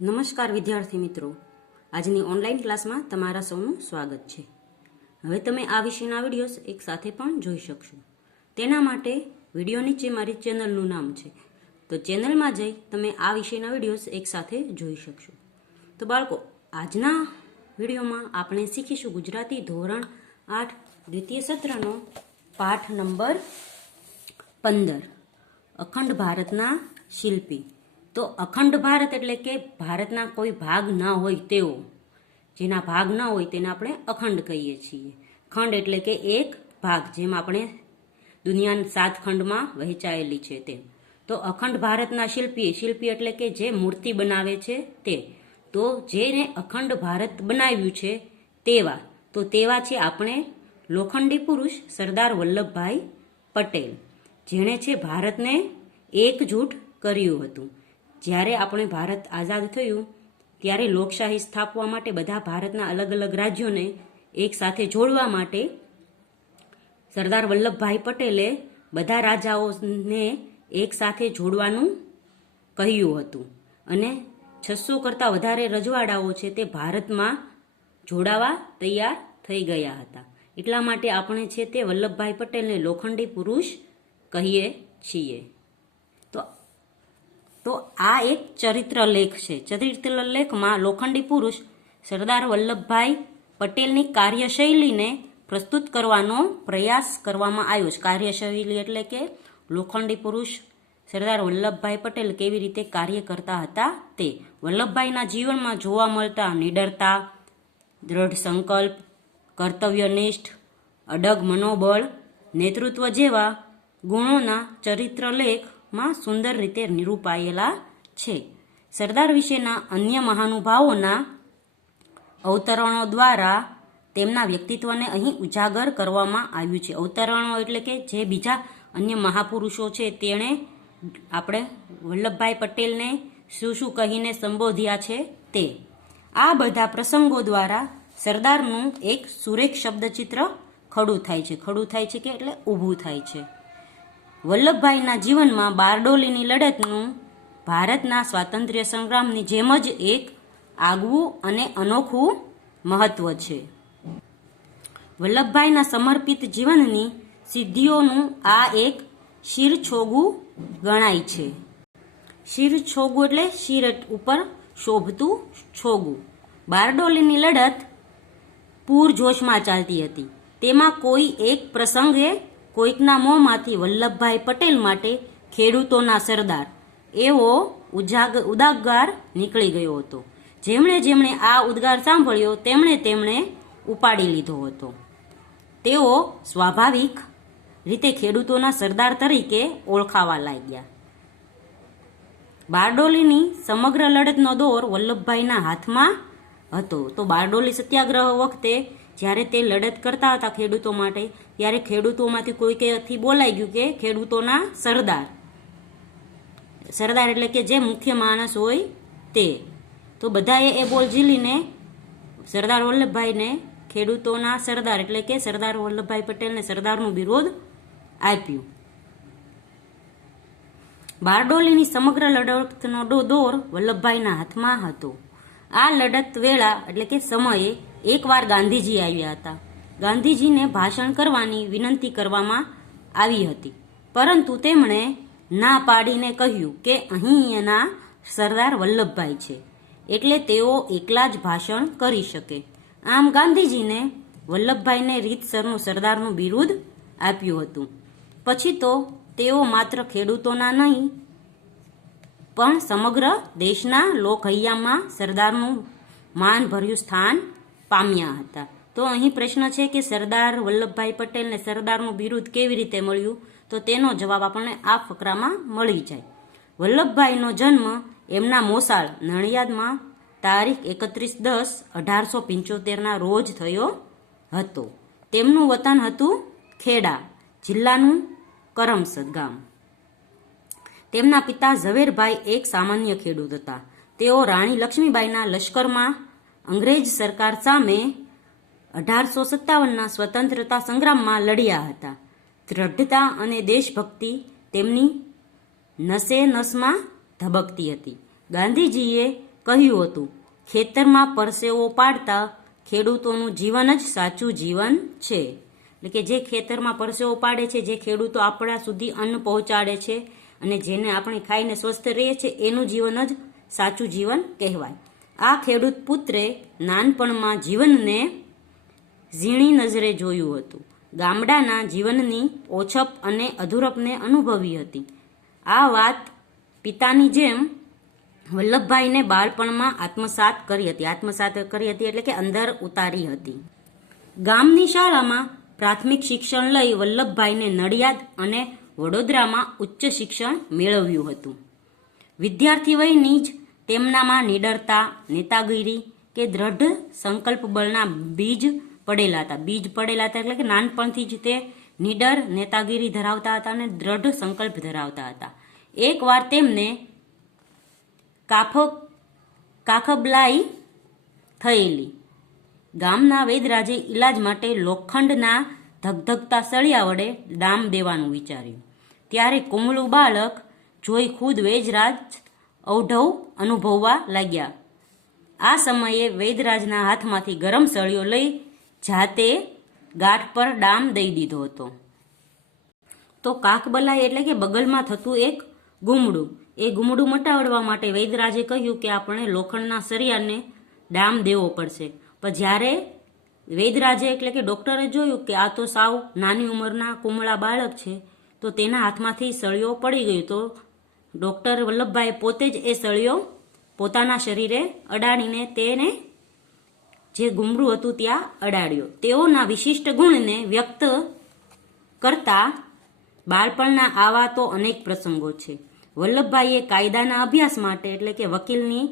નમસ્કાર વિદ્યાર્થી મિત્રો. આજની ઓનલાઈન ક્લાસમાં તમારા સૌનું સ્વાગત છે. હવે તમે આ વિષયના વિડીયોઝ એક સાથે પણ જોઈ શકશો. તેના માટે વીડિયો નીચે મારી ચેનલનું નામ છે. તો ચેનલમાં જઈ તમે આ વિષયના વિડીયોઝ એક સાથે જોઈ શકશો. તો બાળકો, આજના વિડીયોમાં આપણે શીખીશું ગુજરાતી ધોરણ આઠ, દ્વિતીય સત્રનો પાઠ નંબર પંદર, અખંડ ભારતના શિલ્પી. તો અખંડ ભારત એટલે કે ભારતના કોઈ ભાગ ન હોય તેવો જેના ભાગ ન હોય તેને આપણે અખંડ કહીએ છીએ. ખંડ એટલે કે એક ભાગ, જેમ આપણે દુનિયાના સાત ખંડમાં વહેંચાયેલી છે તે. તો અખંડ ભારતના શિલ્પી શિલ્પી એટલે કે જે મૂર્તિ બનાવે છે તે. તો જેને અખંડ ભારત બનાવ્યું છે તેવા, તો તેવા છે આપણે લોખંડી પુરુષ સરદાર વલ્લભભાઈ પટેલ, જેણે છે ભારતને એકજૂટ કર્યું હતું. જ્યારે આપણે ભારત આઝાદ થયું, ત્યારે લોકશાહી સ્થાપવા માટે બધા ભારતના અલગ અલગ રાજ્યોને એક સાથે જોડવા માટે સરદાર વલ્લભભાઈ પટેલે બધા રાજાઓને એક સાથે જોડવાનું કહ્યું હતું. અને છસો કરતાં વધારે રજવાડાઓ છે તે ભારતમાં જોડાવા તૈયાર થઈ ગયા હતા. એટલા માટે આપણે છે તે વલ્લભભાઈ પટેલને લોખંડી પુરુષ કહીએ છીએ. તો આ એક ચરિત્ર લેખ છે. ચરિત્ર લેખમાં લોખંડી પુરુષ સરદાર વલ્લભભાઈ પટેલની કાર્યશૈલીને પ્રસ્તુત કરવાનો પ્રયાસ કરવામાં આવ્યો છે. કાર્યશૈલી એટલે કે લોખંડી પુરુષ સરદાર વલ્લભભાઈ પટેલ કેવી રીતે કાર્ય કરતા હતા તે. વલ્લભભાઈના જીવનમાં જોવા મળતા નિડરતા, દ્રઢ સંકલ્પ કર્તવ્યનિષ્ઠ અડગ મનોબળ, નેતૃત્વ જેવા ગુણોના ચરિત્રલેખમાં સુંદર રીતે નિરૂપાયેલા છે. સરદાર વિશેના અન્ય મહાનુભાવોના અવતરણો દ્વારા તેમના વ્યક્તિત્વને અહીં ઉજાગર કરવામાં આવ્યું છે. અવતરણો એટલે કે જે બીજા અન્ય મહાપુરુષો છે તેણે આપણે વલ્લભભાઈ પટેલને શું શું કહીને સંબોધ્યા છે તે. આ બધા પ્રસંગો દ્વારા સરદારનું એક સુરેખ શબ્દચિત્ર ખડું થાય છે. ખડું થાય છે કે એટલે ઊભું થાય છે. વલ્લભભાઈના જીવનમાં બારડોલીની લડતનું ભારતના સ્વાતંત્ર્ય સંગ્રામની જેમ જ એક આગવું અને અનોખું મહત્વ છે. વલ્લભભાઈના સમર્પિત જીવનની સિદ્ધિઓનું આ એક શિરછોગું ગણાય છે. શિરછોગું એટલે શિર ઉપર શોભતું છોગું. બારડોલીની લડત પૂરજોશમાં ચાલતી હતી. તેમાં કોઈ એક પ્રસંગે કોઈકના મોંમાંથી વલ્લભભાઈ પટેલ માટે ખેડૂતોના સરદાર. એવો ઉજાગ ઉદાગાર નીકળી ગયો હતો. જેમણે જેમણે આ ઉદ્ગાર સાંભળ્યો, તેમણે તેમણે ઉપાડી લીધો હતો. તેઓ સ્વાભાવિક રીતે ખેડૂતોના સરદાર તરીકે ઓળખાવા લાગ્યા. બારડોલીની સમગ્ર લડતનો દોર વલ્લભભાઈના હાથમાં હતો. તો બારડોલી સત્યાગ્રહ વખતે જ્યારે તે લડત કરતા હતા ખેડૂતો માટે, ત્યારે ખેડૂતોમાંથી કોઈ કંઈથી બોલાઈ ગયું કે ખેડૂતોના સરદાર. સરદાર એટલે કે જે મુખ્ય માણસ હોય તે. તો બધાએ એ બોલ ઝીલીને સરદાર વલ્લભભાઈને ખેડૂતોના સરદાર એટલે કે સરદાર વલ્લભભાઈ પટેલને સરદારનું વિરોધ આપ્યું. બારડોલીની સમગ્ર લડતનો દોર વલ્લભભાઈના હાથમાં હતો. આ લડત વેળા એટલે કે સમયે એકવાર ગાંધીજી આવ્યા હતા. ગાંધીજીને ભાષણ કરવાની વિનંતી કરવામાં આવી હતી. પરંતુ તેમણે ના પાડીને કહ્યું કે અહીં એના સરદાર વલ્લભભાઈ છે. એટલે તેઓ એકલા જ ભાષણ કરી શકે. આમ ગાંધીજીને વલ્લભભાઈને રીતસરનું સરદારનું બિરુદ આપ્યું હતું. પછી તો તેઓ માત્ર ખેડૂતોના નહીં, પણ સમગ્ર દેશના લોકહૈયામાં સરદારનું માનભર્યું સ્થાન પામ્યા હતા. તો અહીં પ્રશ્ન છે કે સરદાર વલ્લભભાઈ પટેલને સરદારનું બિરુદ કેવી રીતે મળ્યું? તો તેનો જવાબ આપણને આ ફકરામાં મળી જાય. વલ્લભભાઈનો જન્મ એમના મોસાળ નડિયાદમાં તારીખ એકત્રીસ દસ અઢારસો પંચોતેરના રોજ થયો હતો. તેમનું વતન હતું ખેડા જિલ્લાનું કરમસદ ગામ. તેમના પિતા ઝવેરભાઈ એક સામાન્ય ખેડૂત હતા. તેઓ રાણી લક્ષ્મીબાઈના લશ્કરમાં અંગ્રેજ સરકાર સામે અઢારસો સત્તાવનના સ્વતંત્રતા સંગ્રામમાં લડ્યા હતા. દ્રઢતા અને દેશભક્તિ તેમની નસે નસમાં ધબકતી હતી. ગાંધીજીએ કહ્યું હતું, ખેતરમાં પરસેવો પાડતા ખેડૂતોનું જીવન જ સાચું જીવન છે. એટલે કે જે ખેતરમાં પરસેવો પાડે છે, જે ખેડૂતો આપણા સુધી અન્ન પહોંચાડે છે અને જેને આપણે ખાઈને સ્વસ્થ રહીએ છીએ, એનું જીવન જ સાચું જીવન કહેવાય. આ ખેડૂત પુત્રે નાનપણમાં જીવનને ઝીણી નજરે જોયું હતું. ગામડાના જીવનની ઓછપ અને અધૂરપને અનુભવી હતી. આ વાત પિતાની જેમ વલ્લભભાઈને બાળપણમાં આત્મસાત કરી હતી. આત્મસાત કરી હતી એટલે કે અંદર ઉતારી હતી. ગામની શાળામાં પ્રાથમિક શિક્ષણ લઈ વલ્લભભાઈને નડિયાદ અને વડોદરામાં ઉચ્ચ શિક્ષણ મેળવ્યું હતું. વિદ્યાર્થી વયની જ તેમનામાં નિડરતા, નેતાગીરી કે દ્રઢ સંકલ્પ બળના બીજ પડેલા હતા. બીજ પડેલા હતા એટલે કે નાનપણથી જ તે નિડર, નેતાગીરી ધરાવતા હતા અને દ્રઢ સંકલ્પ ધરાવતા હતા. એકવાર તેમને કાફ, કાખબલાઈ થયેલી. ગામના વૈદરાજે ઈલાજ માટે લોખંડના ધગધગતા સળિયા વડે દામ દેવાનું વિચાર્યું. ત્યારે કુમળું બાળક જોઈ ખુદ વૈજરાજ ઔઢવ અનુભવવા લાગ્યા. આ સમયે વૈદરાજના હાથમાંથી ગરમ સળિયો લઈ જાતે ગાંઠ પર ડામ દઈ દીધો હતો. તો કાકબલાઈ એટલે કે બગલમાં થતું એક ગુમડું. એ ગુમડું મટાવડવા માટે વૈદરાજે કહ્યું કે આપણે લોખંડના સરિયાને ડામ દેવો પડશે. પણ જ્યારે વૈદરાજે એટલે કે ડૉક્ટરે જોયું કે આ તો સાવ નાની ઉંમરના કુમળા બાળક છે, તો તેના હાથમાંથી સળિયો પડી ગયો તો ડૉક્ટર વલ્લભભાઈ પોતે જ એ સળિયો પોતાના શરીરે અડાડીને તેને જે ગુમરું હતું ત્યાં અડાડ્યો. તેઓના વિશિષ્ટ ગુણને વ્યક્ત કરતા બાળપણના આવા તો અનેક પ્રસંગો છે. વલ્લભભાઈએ કાયદાના અભ્યાસ માટે, એટલે કે વકીલની,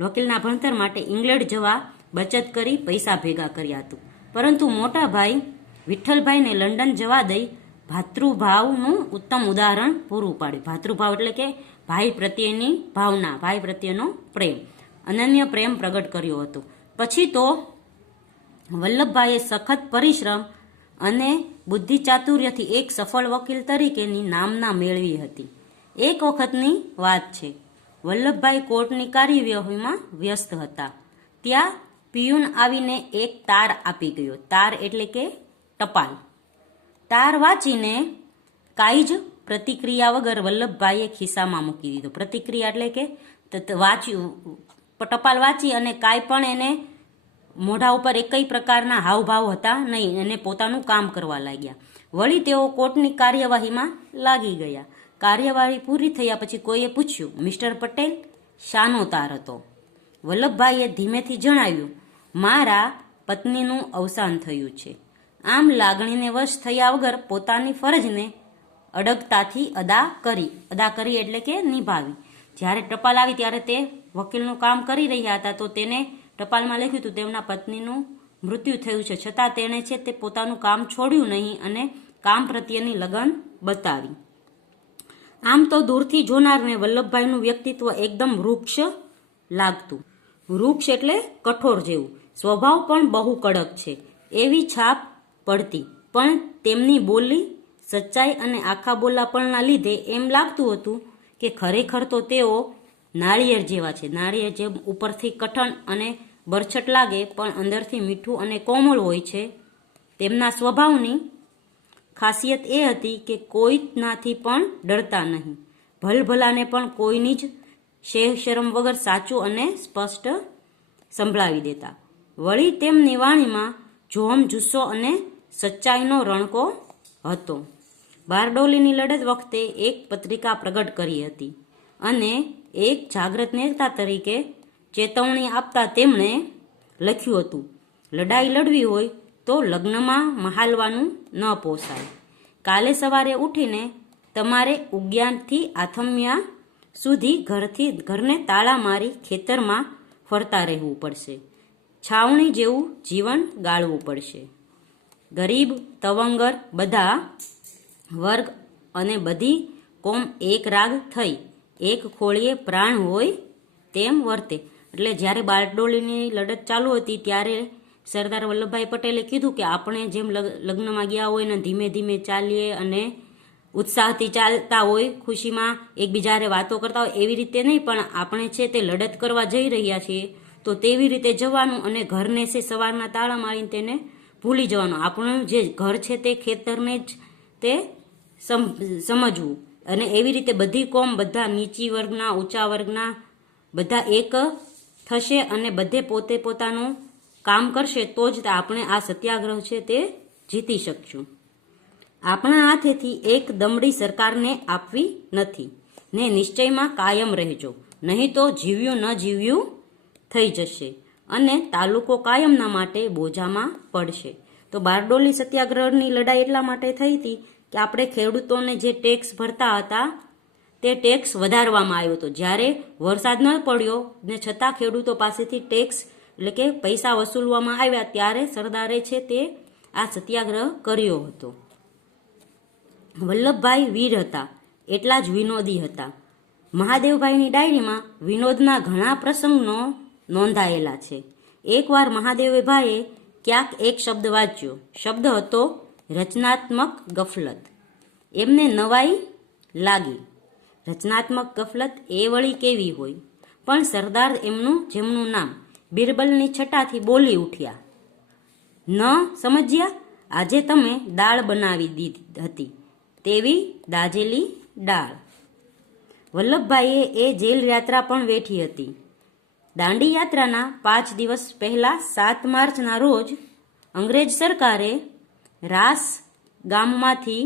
વકીલના ભણતર માટે ઇંગ્લેન્ડ જવા બચત કરી પૈસા ભેગા કર્યા હતું. પરંતુ મોટા ભાઈ વિઠ્ઠલભાઈને લંડન જવા દઈ ભાતૃભાવનું ઉત્તમ ઉદાહરણ પૂરું પાડ્યું. ભાતૃભાવ એટલે કે ભાઈ પ્રત્યેની ભાવના, ભાઈ પ્રત્યેનો પ્રેમ. અનન્ય પ્રેમ પ્રગટ કર્યો હતો. પછી તો વલ્લભભાઈએ સખત પરિશ્રમ અને બુદ્ધિ ચાતુર્યથી એક સફળ વકીલ તરીકેની નામના મેળવી હતી. એક વખતની વાત છે. વલ્લભભાઈ કોર્ટની કાર્યવાહીમાં વ્યસ્ત હતા. ત્યાં પિયુન આવીને એક તાર આપી ગયો. તાર એટલે કે ટપાલ. તાર વાંચીને કાંઈ જ પ્રતિક્રિયા વગર વલ્લભભાઈએ ખિસ્સામાં મૂકી દીધો. પ્રતિક્રિયા એટલે કે વાંચ્યું ટપાલ વાંચી અને કાંઈ પણ એને મોઢા ઉપર એકય પ્રકારના હાવભાવ હતા નહીં. અને પોતાનું કામ કરવા લાગ્યા. વળી તેઓ કોર્ટની કાર્યવાહીમાં લાગી ગયા. કાર્યવાહી પૂરી થયા પછી કોઈએ પૂછ્યું, મિસ્ટર પટેલ, શાનો તાર હતો? વલ્લભભાઈએ ધીમેથી જણાવ્યું, મારા પત્નીનું અવસાન થયું છે. આમ લાગણીને વશ થયા વગર પોતાની ફરજને અડગતાથી અદા કરી. અદા કરી એટલે કે નિભાવી. જ્યારે ટપાલ આવી ત્યારે તે વકીલનું કામ કરી રહ્યા હતા તો તેને ટપાલમાં લખ્યું હતું, તેમના પત્નીનું મૃત્યુ થયું છે. છતાં તેણે છે તે પોતાનું કામ છોડ્યું નહીં અને કામ પ્રત્યેની લગન બતાવી. આમ તો દૂરથી જોનારને વલ્લભભાઈનું વ્યક્તિત્વ એકદમ વૃક્ષ લાગતું. વૃક્ષ એટલે કઠોર જેવું. સ્વભાવ પણ બહુ કડક છે. એવી છાપ પડતી. પણ તેમની બોલી સચ્ચાઈ અને આખા બોલાપણના લીધે એમ લાગતું હતું કે ખરેખર તો તેઓ નાળિયેર જેવા છે. નાળિયેર જેમ ઉપરથી કઠણ અને બરછટ લાગે, પણ અંદરથી મીઠું અને કોમળ હોય છે. તેમના સ્વભાવની ખાસિયત એ હતી કે કોઈનાથી પણ ડરતા નહીં. ભલભલાને પણ કોઈની જ શેહ શરમ વગર સાચું અને સ્પષ્ટ સંભળાવી દેતા. વળી તેમની વાણીમાં જોમ, જુસ્સો અને સચ્ચાઈનો રણકો હતો. બારડોલીની લડત વખતે એક પત્રિકા પ્રગટ કરી હતી અને એક જાગૃત નેતા તરીકે ચેતવણી આપતા તેમણે લખ્યું હતું, લડાઈ લડવી હોય તો લગ્નમાં મહાલવાનું ન પોસાય. કાલે સવારે ઉઠીને તમારે ઉગ્યાનથી આથમ્યા સુધી ઘરથી ઘરને તાળા મારી ખેતરમાં ફરતા રહેવું પડશે. છાવણી જેવું જીવન ગાળવું પડશે. ગરીબ, તવંગર બધા વર્ગ અને બધી કોમ એક રાગ થઈ. એક ખોળીએ પ્રાણ હોય તેમ વર્તે. એટલે જ્યારે બારડોલીની લડત ચાલુ હતી ત્યારે સરદાર વલ્લભભાઈ પટેલે કીધું કે આપણે જેમ લગ- લગ્નમાં ગયા હોય ને ધીમે ધીમે ચાલીએ અને ઉત્સાહથી ચાલતા હોય, ખુશીમાં એકબીજાને વાતો કરતા હોય, એવી રીતે નહીં, પણ આપણે છે તે લડત કરવા જઈ રહ્યા છીએ, તો તેવી રીતે જવાનું અને ઘરને છે સવારના તાળા મારીને તેને ભૂલી જવાનું. આપણું જે ઘર છે તે ખેતરને જ તે સમ- સમજવું. અને એવી રીતે બધી કોમ બધા નીચી વર્ગના, ઊંચા વર્ગના બધા એક થશે અને બધે પોતે પોતાનું કામ કરશે તો જ આપણે આ સત્યાગ્રહ છે તે જીતી શકશું. આપણા હાથેથી એક દમડી સરકારને આપવી નથી. ને નિશ્ચયમાં કાયમ રહેજો. નહીં તો જીવ્યું ન જીવ્યું થઈ જશે. અને તાલુકો કાયમના માટે બોજામાં પડશે. તો બારડોલી સત્યાગ્રહની લડાઈ એટલા માટે થઈ હતી કે આપણે ખેડૂતોને જે ટેક્સ ભરતા હતા, તે ટેક્સ વધારવામાં આવ્યો હતો. જ્યારે વરસાદ ન પડ્યો ને છતાં ખેડૂતો પાસેથી ટેક્સ એટલે કે પૈસા વસૂલવામાં આવ્યા, ત્યારે સરદારે છે તે આ સત્યાગ્રહ કર્યો હતો. વલ્લભભાઈ વીર હતા, એટલા જ વિનોદી હતા. મહાદેવભાઈની ડાયરીમાં વિનોદના ઘણા પ્રસંગનો નોંધાયેલા છે. એકવાર મહાદેવભાઈએ ક્યાંક એક શબ્દ વાંચ્યો. શબ્દ હતો, રચનાત્મક ગફલત. એમને નવાઈ લાગી. રચનાત્મક ગફલત એ વળી કેવી હોય? પણ સરદાર એમનું જેમનું નામ બિરબલની છટાથી બોલી ઉઠ્યા. ન સમજ્યા? આજે તમે દાળ બનાવી દીધી હતી. તેવી દાજેલી દાળ. વલ્લભભાઈએ એ જેલ યાત્રા પણ વેઠી હતી. દાંડી યાત્રાના પાંચ દિવસ પહેલા સાત માર્ચના રોજ અંગ્રેજ સરકારે રાસ ગામમાંથી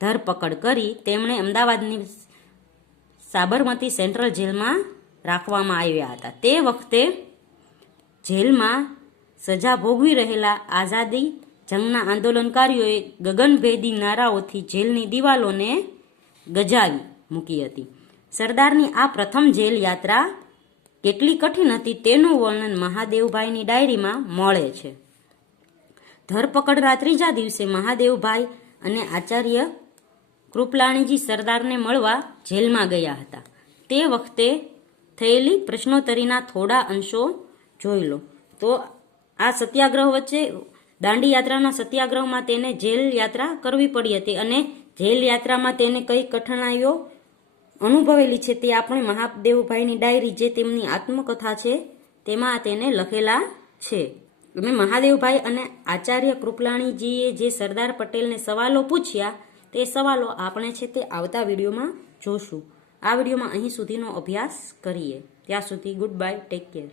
ધરપકડ કરી તેમણે અમદાવાદની સાબરમતી સેન્ટ્રલ જેલમાં રાખવામાં આવ્યા હતા. તે વખતે જેલમાં સજા ભોગવી રહેલા આઝાદી જંગના આંદોલનકારીઓએ ગગનભેદી નારાઓથી જેલની દિવાલોને ગજાવી મૂકી હતી. સરદારની આ પ્રથમ જેલ યાત્રા કેટલી કઠિન હતી તેનું વર્ણન મહાદેવભાઈની ડાયરીમાં મળે છે. ધરપકડના ત્રીજા દિવસે મહાદેવભાઈ અને આચાર્ય કૃપલાણીજી સરદારને મળવા જેલમાં ગયા હતા. તે વખતે થયેલી પ્રશ્નોત્તરીના થોડા અંશો જોઈ લો. તો આ સત્યાગ્રહ વચ્ચે દાંડી યાત્રાના સત્યાગ્રહમાં તેને જેલ યાત્રા કરવી પડી હતી અને જેલ યાત્રામાં તેને કઈ કઠણાઈઓ અનુભવેલી છે તે આપણે મહાદેવભાઈની ડાયરી જે તેમની આત્મકથા છે, તેમાં તેને લખેલા છે. અમે મહાદેવભાઈ અને આચાર્ય કૃપલાણીજીએ જે સરદાર પટેલને સવાલો પૂછ્યા, તે સવાલો આપણે છે તે આવતા વિડીયોમાં જોશું. આ વિડીયોમાં અહીં સુધીનો અભ્યાસ કરીએ. ત્યાં સુધી ગુડ બાય ટેક કેર.